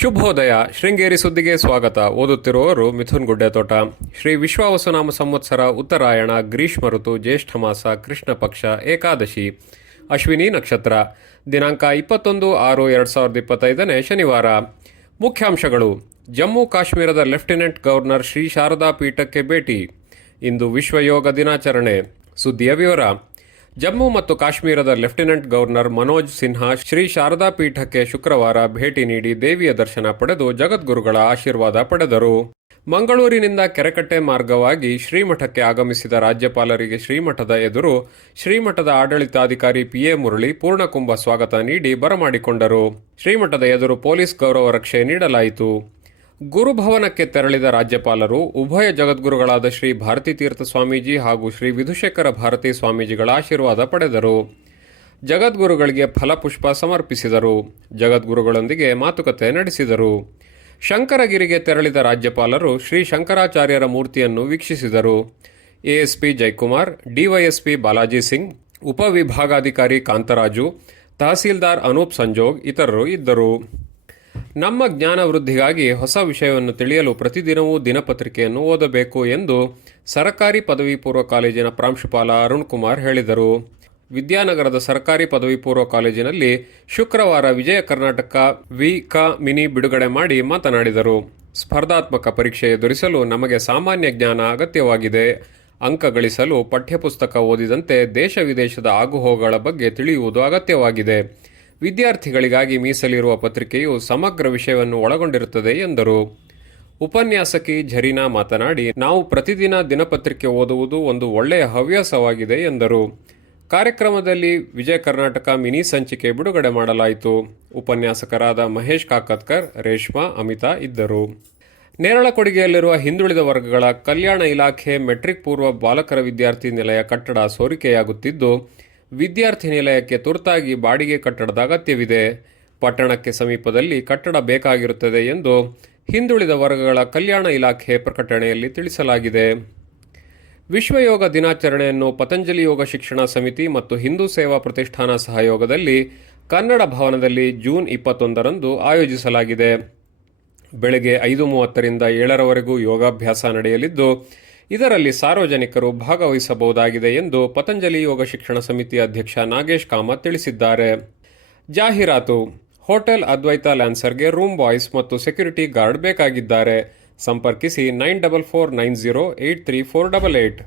ಶುಭೋದಯ. ಶೃಂಗೇರಿ ಸುದ್ದಿಗೆ ಸ್ವಾಗತ. ಓದುತ್ತಿರುವವರು ಮಿಥುನ್ ಗುಡ್ಡೆತೋಟ. ಶ್ರೀ ವಿಶ್ವಾವಸುನಾಮ ಸಂವತ್ಸರ ಉತ್ತರಾಯಣ, ಗ್ರೀಷ್ಮ ಋತು, ಜ್ಯೇಷ್ಠ ಮಾಸ, ಕೃಷ್ಣ ಪಕ್ಷ, ಏಕಾದಶಿ, ಅಶ್ವಿನಿ ನಕ್ಷತ್ರ. ದಿನಾಂಕ ಇಪ್ಪತ್ತೊಂದು ಆರು ಎರಡು ಸಾವಿರದ ಇಪ್ಪತ್ತೈದನೇ ಶನಿವಾರ. ಮುಖ್ಯಾಂಶಗಳು. ಜಮ್ಮು ಕಾಶ್ಮೀರದ ಲೆಫ್ಟಿನೆಂಟ್ ಗವರ್ನರ್ ಶ್ರೀ ಶಾರದಾ ಪೀಠಕ್ಕೆ ಭೇಟಿ. ಇಂದು ವಿಶ್ವಯೋಗ ದಿನಾಚರಣೆ. ಸುದ್ದಿಯ ವಿವರ. ಜಮ್ಮು ಮತ್ತು ಕಾಶ್ಮೀರದ ಲೆಫ್ಟಿನೆಂಟ್ ಗವರ್ನರ್ ಮನೋಜ್ ಸಿನ್ಹಾ ಶ್ರೀ ಶಾರದಾ ಪೀಠಕ್ಕೆ ಶುಕ್ರವಾರ ಭೇಟಿ ನೀಡಿ ದೇವಿಯ ದರ್ಶನ ಪಡೆದು ಜಗದ್ಗುರುಗಳ ಆಶೀರ್ವಾದ ಪಡೆದರು. ಮಂಗಳೂರಿನಿಂದ ಕೆರೆಕಟ್ಟೆ ಮಾರ್ಗವಾಗಿ ಶ್ರೀಮಠಕ್ಕೆ ಆಗಮಿಸಿದ ರಾಜ್ಯಪಾಲರಿಗೆ ಶ್ರೀಮಠದ ಎದುರು ಶ್ರೀಮಠದ ಆಡಳಿತಾಧಿಕಾರಿ ಪಿಎ ಮುರಳಿ ಪೂರ್ಣಕುಂಭ ಸ್ವಾಗತ ನೀಡಿ ಬರಮಾಡಿಕೊಂಡರು. ಶ್ರೀಮಠದ ಎದುರು ಪೊಲೀಸ್ ಗೌರವ ರಕ್ಷೆ ನೀಡಲಾಯಿತು. ಗುರುಭವನಕ್ಕೆ ತೆರಳಿದ ರಾಜ್ಯಪಾಲರು, ಉಭಯ ಜಗದ್ಗುರುಗಳಾದ ಶ್ರೀ ಭಾರತೀ ತೀರ್ಥ ಸ್ವಾಮೀಜಿ ಹಾಗೂ ಶ್ರೀ ವಿಧುಶೇಖರ ಭಾರತೀ ಸ್ವಾಮೀಜಿಗಳ ಆಶೀರ್ವಾದ ಪಡೆದರು. ಜಗದ್ಗುರುಗಳಿಗೆ ಫಲಪುಷ್ಪ ಸಮರ್ಪಿಸಿದರು. ಜಗದ್ಗುರುಗಳೊಂದಿಗೆ ಮಾತುಕತೆ ನಡೆಸಿದರು. ಶಂಕರಗಿರಿಗೆ ತೆರಳಿದ ರಾಜ್ಯಪಾಲರು ಶ್ರೀ ಶಂಕರಾಚಾರ್ಯರ ಮೂರ್ತಿಯನ್ನು ವೀಕ್ಷಿಸಿದರು. ಎಎಸ್ಪಿ ಜಯಕುಮಾರ್, ಡಿವೈಎಸ್ಪಿ ಬಾಲಾಜಿ ಸಿಂಗ್, ಉಪವಿಭಾಗಾಧಿಕಾರಿ ಕಾಂತರಾಜು, ತಹಸೀಲ್ದಾರ್ ಅನೂಪ್ ಸಂಜೋಗ್ ಇತರರು ಇದ್ದರು. ನಮ್ಮ ಜ್ಞಾನ ವೃದ್ಧಿಗಾಗಿ ಹೊಸ ವಿಷಯವನ್ನು ತಿಳಿಯಲು ಪ್ರತಿದಿನವೂ ದಿನಪತ್ರಿಕೆಯನ್ನು ಓದಬೇಕು ಎಂದು ಸರಕಾರಿ ಪದವಿ ಪೂರ್ವ ಕಾಲೇಜಿನ ಪ್ರಾಂಶುಪಾಲ ಅರುಣ್ ಕುಮಾರ್ ಹೇಳಿದರು. ವಿದ್ಯಾನಗರದ ಸರ್ಕಾರಿ ಪದವಿ ಪೂರ್ವ ಕಾಲೇಜಿನಲ್ಲಿ ಶುಕ್ರವಾರ ವಿಜಯ ಕರ್ನಾಟಕ ವಿ ಕ ಮಿನಿ ಬಿಡುಗಡೆ ಮಾಡಿ ಮಾತನಾಡಿದರು. ಸ್ಪರ್ಧಾತ್ಮಕ ಪರೀಕ್ಷೆ ಎದುರಿಸಲು ನಮಗೆ ಸಾಮಾನ್ಯ ಜ್ಞಾನ ಅಗತ್ಯವಾಗಿದೆ. ಅಂಕ ಗಳಿಸಲು ಪಠ್ಯಪುಸ್ತಕ ಓದಿದಂತೆ ದೇಶ ವಿದೇಶದ ಆಗುಹೋಗುಗಳ ಬಗ್ಗೆ ತಿಳಿಯುವುದು ಅಗತ್ಯವಾಗಿದೆ. ವಿದ್ಯಾರ್ಥಿಗಳಿಗಾಗಿ ಮೀಸಲಿರುವ ಪತ್ರಿಕೆಯು ಸಮಗ್ರ ವಿಷಯವನ್ನು ಒಳಗೊಂಡಿರುತ್ತದೆ ಎಂದರು. ಉಪನ್ಯಾಸಕಿ ಝರೀನಾ ಮಾತನಾಡಿ, ನಾವು ಪ್ರತಿದಿನ ದಿನಪತ್ರಿಕೆ ಓದುವುದು ಒಂದು ಒಳ್ಳೆಯ ಹವ್ಯಾಸವಾಗಿದೆ ಎಂದರು. ಕಾರ್ಯಕ್ರಮದಲ್ಲಿ ವಿಜಯ ಕರ್ನಾಟಕ ಮಿನಿ ಸಂಚಿಕೆ ಬಿಡುಗಡೆ ಮಾಡಲಾಯಿತು. ಉಪನ್ಯಾಸಕರಾದ ಮಹೇಶ್ ಕಾಕತ್ಕರ್, ರೇಷ್ಮಾ, ಅಮಿತಾ ಇದ್ದರು. ನೇರಳಕೊಡುಗೆಯಲ್ಲಿರುವ ಹಿಂದುಳಿದ ವರ್ಗಗಳ ಕಲ್ಯಾಣ ಇಲಾಖೆ ಮೆಟ್ರಿಕ್ ಪೂರ್ವ ಬಾಲಕರ ವಿದ್ಯಾರ್ಥಿ ನಿಲಯ ಕಟ್ಟಡ ಸೋರಿಕೆಯಾಗುತ್ತಿದ್ದು ವಿದ್ಯಾರ್ಥಿ ನಿಲಯಕ್ಕೆ ತುರ್ತಾಗಿ ಬಾಡಿಗೆ ಕಟ್ಟಡದ ಅಗತ್ಯವಿದೆ. ಪಟ್ಟಣಕ್ಕೆ ಸಮೀಪದಲ್ಲಿ ಕಟ್ಟಡ ಬೇಕಾಗಿರುತ್ತದೆ ಎಂದು ಹಿಂದುಳಿದ ವರ್ಗಗಳ ಕಲ್ಯಾಣ ಇಲಾಖೆ ಪ್ರಕಟಣೆಯಲ್ಲಿ ತಿಳಿಸಲಾಗಿದೆ. ವಿಶ್ವಯೋಗ ದಿನಾಚರಣೆಯನ್ನು ಪತಂಜಲಿ ಯೋಗ ಶಿಕ್ಷಣ ಸಮಿತಿ ಮತ್ತು ಹಿಂದೂ ಸೇವಾ ಪ್ರತಿಷ್ಠಾನ ಸಹಯೋಗದಲ್ಲಿ ಕನ್ನಡ ಭವನದಲ್ಲಿ ಜೂನ್ ಇಪ್ಪತ್ತೊಂದರಂದು ಆಯೋಜಿಸಲಾಗಿದೆ. ಬೆಳಗ್ಗೆ ಐದು ಮೂವತ್ತರಿಂದ ಏಳರವರೆಗೂ ಯೋಗಾಭ್ಯಾಸ ನಡೆಯಲಿದ್ದು ಇದರಲ್ಲಿ ಸಾರ್ವಜನಿಕರು ಭಾಗವಹಿಸಬಹುದಾಗಿದೆ ಎಂದು ಪತಂಜಲಿ ಯೋಗ ಶಿಕ್ಷಣ ಸಮಿತಿ ಅಧ್ಯಕ್ಷ ನಾಗೇಶ್ ಕಾಮತ್ ತಿಳಿಸಿದ್ದಾರೆ. ಜಾಹೀರಾತು, ಹೋಟೆಲ್ ಅದ್ವೈತ ಲ್ಯಾನ್ಸರ್ಗೆ ರೂಮ್ ಬಾಯ್ಸ್ ಮತ್ತು ಸೆಕ್ಯೂರಿಟಿ ಗಾರ್ಡ್ ಬೇಕಾಗಿದ್ದಾರೆ. ಸಂಪರ್ಕಿಸಿ nine double four nine zero eight three four double eight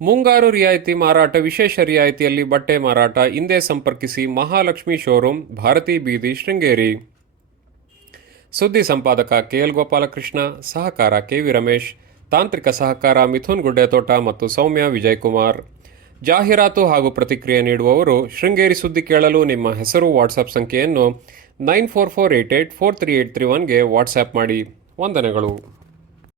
ಮುಂಗಾರು ರಿಯಾಯಿತಿ ಮಾರಾಟ, ವಿಶೇಷ ರಿಯಾಯಿತಿಯಲ್ಲಿ ಬಟ್ಟೆ ಮಾರಾಟ, ಹಿಂದೆ ಸಂಪರ್ಕಿಸಿ ಮಹಾಲಕ್ಷ್ಮಿ ಶೋರೂಮ್, ಭಾರತಿ ಬೀದಿ, ಶೃಂಗೇರಿ. ಸುದ್ದಿ ಸಂಪಾದಕ ಕೆಎಲ್ ಗೋಪಾಲಕೃಷ್ಣ, ಸಹಕಾರ ಕೆವಿ ರಮೇಶ್. ತಾಂತ್ರಿಕ ಸಹಕಾರ ಮಿಥುನ್ ಗುಡ್ಡೆತೋಟ ಮತ್ತು ಸೌಮ್ಯ ವಿಜಯಕುಮಾರ್. ಜಾಹೀರಾತು ಹಾಗೂ ಪ್ರತಿಕ್ರಿಯೆ ನೀಡುವವರು ಶೃಂಗೇರಿ ಸುದ್ದಿ ಕೇಳಲು ನಿಮ್ಮ ಹೆಸರು ವಾಟ್ಸಪ್ ಸಂಖ್ಯೆಯನ್ನು nine four four eight eight four three eight three ಒನ್ಗೆ WhatsApp ಮಾಡಿ. ವಂದನೆಗಳು.